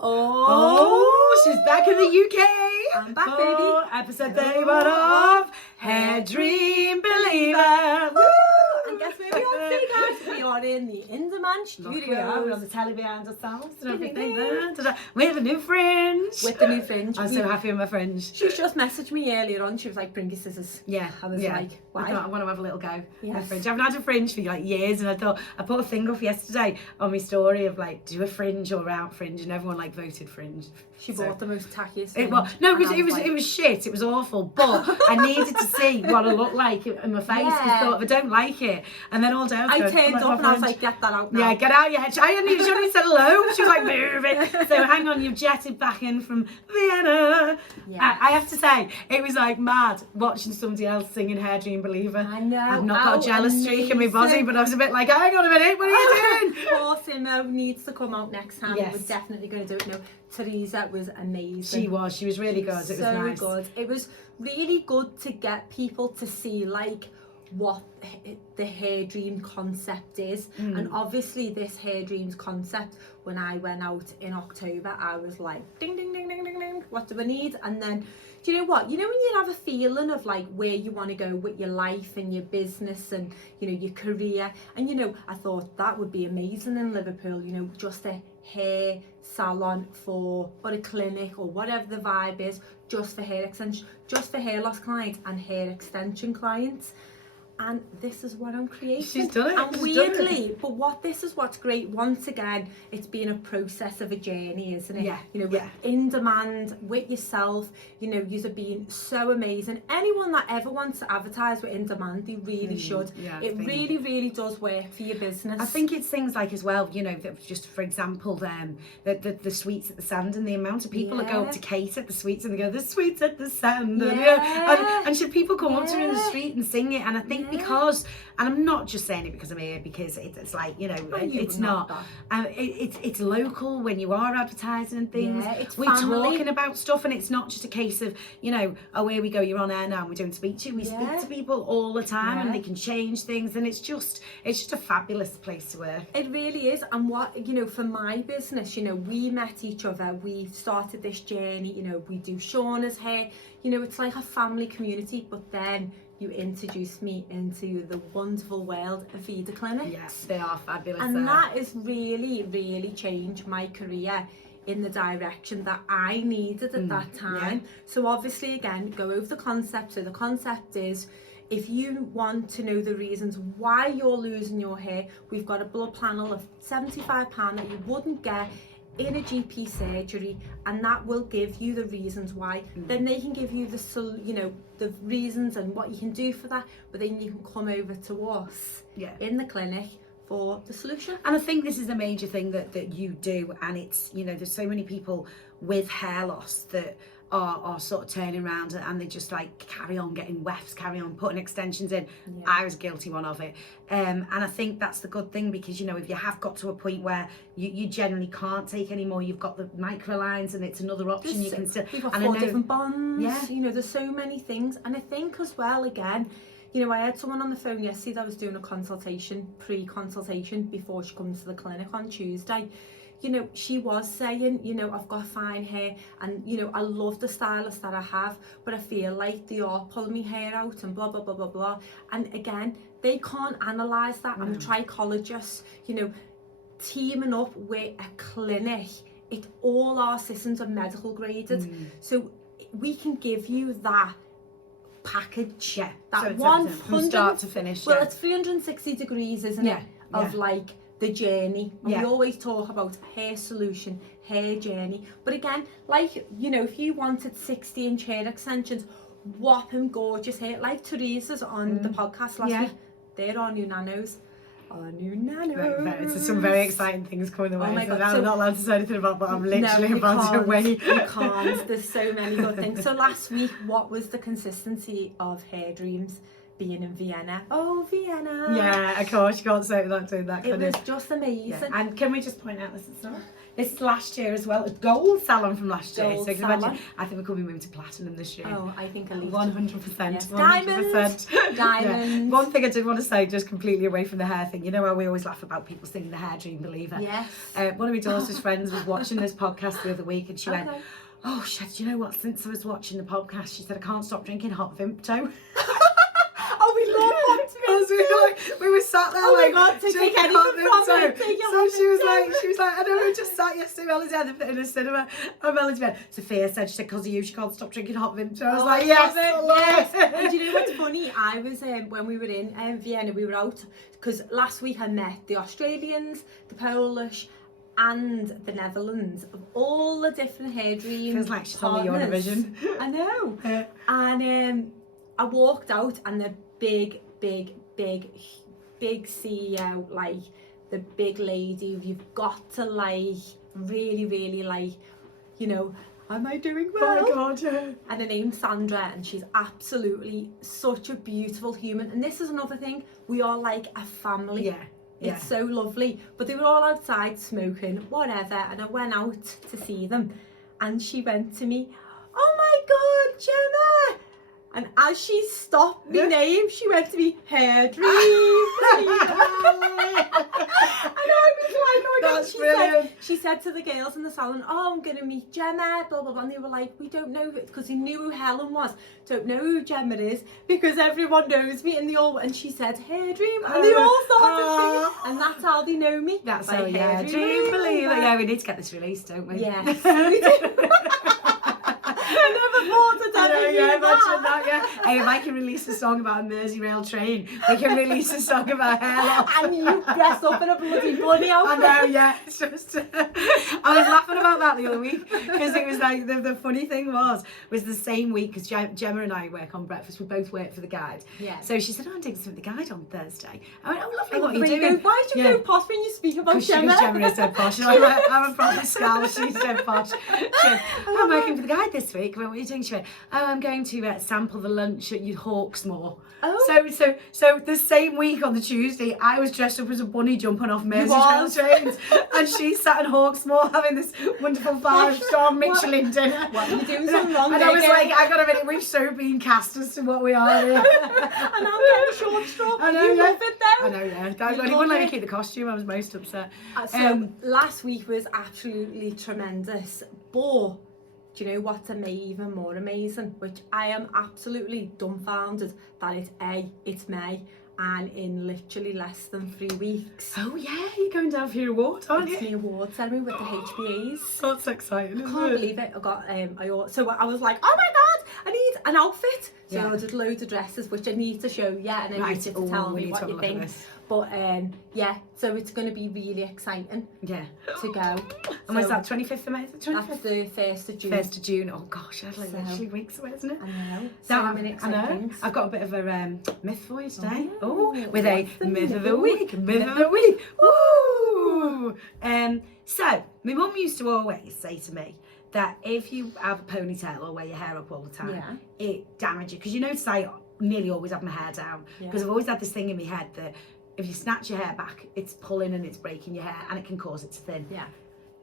Oh, she's back in the UK. I'm back, baby. Episode 31 of Hairdream Believer. Woo! And guess where we are today, guys? We are in the in-demand studio. We're on the telly behind ourselves and everything there. With the new fringe. With the new fringe. I'm so happy with my fringe. She's just messaged me earlier on. She was like, bring your scissors. Yeah. I was like, why? I want to have a little go. Yes. Fringe. I haven't had a fringe for like years, and I thought, I put a thing up yesterday on my story of like, do a fringe or out fringe, and everyone like voted fringe. She bought the most tackiest thing. It was shit. It was awful. But I needed to see what I looked like in my face. Because I thought, if I don't like it, and then all day I turned up and I was like, get that out now. Yeah, get out. Yeah, she hadn't even said hello. She was like, move it. So hang on, you've jetted back in from Vienna. Yeah. I have to say, it was like mad watching somebody else singing Hairdream Believer. I know. I've not got a jealous streak in my body, but I was a bit like, hang on a minute, what are you doing? Poor Simmo needs to come out next time. Yes. We're definitely going to do it. No, Teresa was amazing. She was really good. It was so nice. Good. It was really good to get people to see like what the Hairdream concept is. And obviously this Hairdreams concept, when I went out in October, I was like, ding, ding, ding, ding, ding, ding, what do I need? And then, do you know what? You know when you have a feeling of like where you want to go with your life and your business and, you know, your career. And, you know, I thought that would be amazing in Liverpool, you know, just a hair salon or a clinic or whatever the vibe is, just for hair extension, just for hair loss clients and hair extension clients. And this is what I'm creating. She's done it. And weirdly, but what's great, once again, it's been a process of a journey, isn't it? Yeah. You know, in demand, with yourself, you know, you've been so amazing. Anyone that ever wants to advertise with in demand, they really should. Yeah, it really, really does work for your business. I think it's things like as well, you know, that just for example, the sweets at the Sand and the amount of people that go up to Kate at the sweets and they go, the sweets at the Sand. And should people come up to her in the street and sing it? And I think because, and I'm not just saying it because I'm here, because it's like, you know, it's not. It's local when you are advertising and things. Yeah, it's we're talking about stuff, and it's not just a case of, you know, oh, here we go, you're on air now and we don't speak to you. We speak to people all the time and they can change things, and it's just a fabulous place to work. It really is. And what, you know, for my business, you know, we met each other, we started this journey, you know, we do Shauna's hair, you know, it's like a family community, but then you introduced me into the wonderful world of Vida clinics. Yes, they are fabulous. And that has really, really changed my career in the direction that I needed at that time. So obviously, again, go over the concept. So the concept is, if you want to know the reasons why you're losing your hair, we've got a blood panel of £75 that you wouldn't get in a GP surgery, and that will give you the reasons why. Then they can give you the reasons and what you can do for that, but then you can come over to us in the clinic for the solution. And I think this is a major thing that you do, and it's, you know, there's so many people with hair loss that are sort of turning around and they just like carry on getting wefts, carry on putting extensions in. I was guilty one of it, and I think that's the good thing, because, you know, if you have got to a point where you generally can't take any more, you've got the micro lines and it's another option. You can still, we've got 4 different bonds, you know, there's so many things. And I think as well, again, you know, I had someone on the phone yesterday that was doing a consultation, pre-consultation, before she comes to the clinic on Tuesday. You know, she was saying, you know, I've got fine hair and, you know, I love the stylist that I have, but I feel like they are pulling my hair out and blah, blah, blah, blah, blah. And again, they can't analyse that. I'm a trichologist, you know, teaming up with a clinic. All our systems are medical graded. So we can give you that package. Yeah. That so 100 from start to finish. Well, it's 360 degrees, isn't it? Of like the journey. And we always talk about hair solution, hair journey. But again, like, you know, if you wanted 60-inch hair extensions, whopping gorgeous hair, like Teresa's on the podcast last week, they're our new nanos. Our new nanos. There's some very exciting things coming the way. Oh my God. I'm not allowed to say anything about, but I'm literally about to wait. You can't. There's so many good things. So last week, what was the consistency of Hairdreams being in Vienna? Oh, Vienna. Yeah, of course, you can't say it without doing that. It was just amazing. And can we just point out, listen, sorry, This is last year as well. A gold salon from last year. Gold So you can salon. imagine, I think we're going to be moving to platinum this year. Oh, I think at least 100%. Yes. 100%. Diamonds. Yeah. One thing I did want to say, just completely away from the hair thing, you know how we always laugh about people singing the Hairdream Believer? Yes. One of my daughter's friends was watching this podcast the other week and she went, Okay. oh, shit, do you know what? Since I was watching the podcast, she said, I can't stop drinking hot Vimto. Oh, we love hot Because we were sat there Oh my like God, to drinking take anything hot from Vimto. it, take it So hot she was Vimto. like, I know we just sat yesterday in a cinema, and Melody went, Sophia said, she said, because of you, she can't stop drinking hot Vimto. I was like, yes, I love it. And do you know what's funny? I was, when we were in Vienna, we were out, because last week I met the Australians, the Polish, and the Netherlands, of all the different Hairdream Feels like she's on the partners. Eurovision. I know. Yeah. And I walked out and the big CEO, like the big lady who you've got to like really like, you know, am I doing well? Oh my God, yeah. And her name's Sandra, and she's absolutely such a beautiful human. And this is another thing, we are like a family. Yeah. Yeah. It's so lovely. But they were all outside smoking, whatever, and I went out to see them, and she went to me, oh my God, Jemma! And as she stopped my name, she went to me, Hairdream Believer. And I was like, oh my God. That's brilliant. She said to the girls in the salon, oh, I'm going to meet Jemma, blah, blah, blah. And they were like, we don't know, because they knew who Helen was. Don't know who Jemma is, because everyone knows me. And she said, Hairdream. And they all started singing. And that's how they know me. That's by how, yeah, Hairdream Believer. Yeah, we need to get this released, don't we? Yes, we do. I never thought I'd ever hear imagine that. that, yeah. Hey, if I can release a song about a Merseyrail train, we can release a song about hair loss. And you dress up in a bloody bunny outfit. I know, yeah. It's just, I was laughing about that the other week because it was like the funny thing was the same week because Jemma and I work on breakfast. We both work for the Guide. Yeah. So she said, "Oh, I'm doing something with the Guide on Thursday." I went, "Oh, lovely. What are you When doing?" Why did you go posh when you speak about Jemma? Jemma is dead posh. I'm a proper skull. She's dead posh. She went, "Oh, I'm working for the Guide this week." I went, "What are you doing?" She went, "Oh, I'm going to sample the lunch at Hawksmoor." Oh. So the same week on the Tuesday, I was dressed up as a bunny jumping off Merseyrail trains, and she sat in Hawksmoor having this wonderful 5-star Michelin dinner. What, you're doing something wrong And there, I was girl. like, I got a minute, we've so been cast as to what we are here. And I'm getting short straw. I know, You yeah. love it though. I know, yeah. He love wouldn't let me it. keep the costume. I was most upset. So last week was absolutely tremendous, but do you know what's even more amazing, which I am absolutely dumbfounded that it's May, and in literally less than 3 weeks Oh yeah, you're going down for your award, aren't it's you? the award ceremony with the HBAs. That's exciting, I isn't can't it? believe it. I got so I was like, oh my God, I need an outfit. So Yeah. I ordered loads of dresses, which I need to show you, and I Right, need you to oh, tell we me need to what have a you look at think. this. But yeah, so it's going to be really exciting Yeah. to go. And when's that, 25th of May? That's 25th? the 1st of June. 1st of June. Oh gosh, that's like So- literally weeks away, isn't it? I know. So So many I exciting know. things. I've got a bit of a myth for you today. Oh, Oh, with a what's the myth of the week. Myth of the week. Woo! So my mum used to always say to me that if you have a ponytail or wear your hair up all the time, it damages you. Because you notice I nearly always have my hair down because I've always had this thing in my head that if you snatch your hair back, it's pulling and it's breaking your hair and it can cause it to thin. Yeah.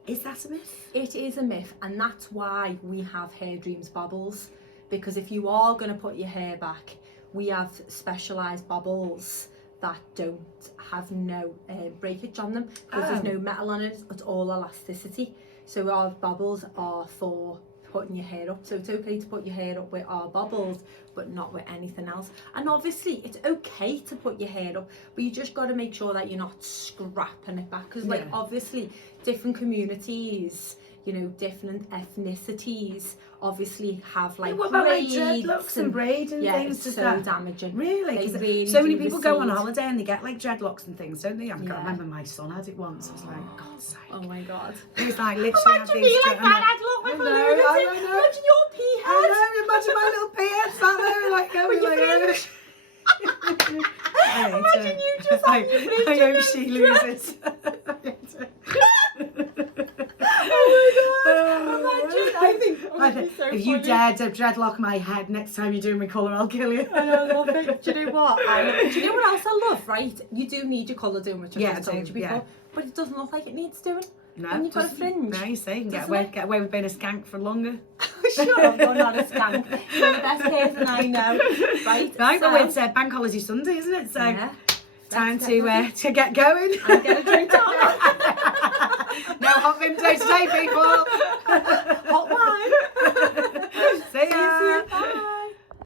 Is that a myth? It is a myth, and that's why we have Hairdreams bobbles, because if you are going to put your hair back, we have specialised bobbles that don't have no breakage on them, because there's no metal on it, it's all elasticity. So our bobbles are for putting your hair up, so it's okay to put your hair up with our bobbles but not with anything else. And obviously it's okay to put your hair up, but you just got to make sure that you're not scrapping it back, because like obviously different communities, you know, different ethnicities obviously have like What about like braids dreadlocks and braids and things? it's Does so that damaging. really? They 'Cause really so many do people go on recede. holiday and they get like dreadlocks and things, don't they? I Yeah. remember my son had it once. I was like, God's sake. Oh my God. It was like literally Imagine me like that, I'd look like a lunatic. I know. Imagine your pea I head. know, imagine my little pea sat there like going like Imagine you just having your fringe I in hope them she dress. loses. Oh my God. Imagine. I think it would be so if you funny. dare to dreadlock my head next time you're doing my colour, I'll kill you. I know, I love it. Do you know what? Do you know what else I love, right? You do need your colour doing, which I've just told you before. But it doesn't look like it needs doing. No, And you've got a fringe. No, you see, you can get Doesn't away with being a skank for longer. Shut up, you're not a skank. You're the best person I know. Right, Right, so, but it's Bank Holiday Sunday, isn't it? So yeah, time let's to get going. and get a drink on. No hot vim day today, people.